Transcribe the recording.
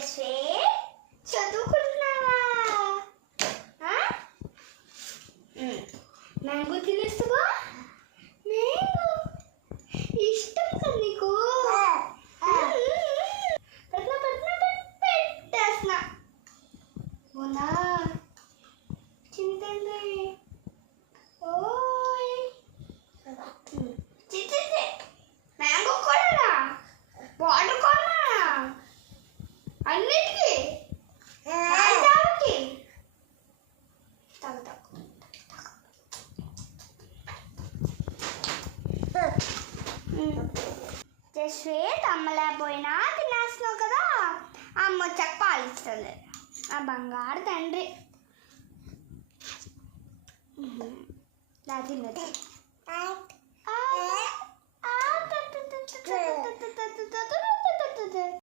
జస్వే చదువుకుంటున్నావా? Mango తినేస్తావా? Mango ఇష్టం కదా నీకు? పెట్టేస్తున్నా. అవునా? చింతండి. ఓయ్ మ్యాంగో కొనరా? వాటర్ కొనరా? అన్నిటికీ తాగుతాకి తాగుతా. జస్వేత్ అమ్మ లేకపోయినా తినేస్తున్నావు కదా, అమ్మ వచ్చాక పాలిస్తుంది. నా బంగారు తండ్రి. తిన్నది.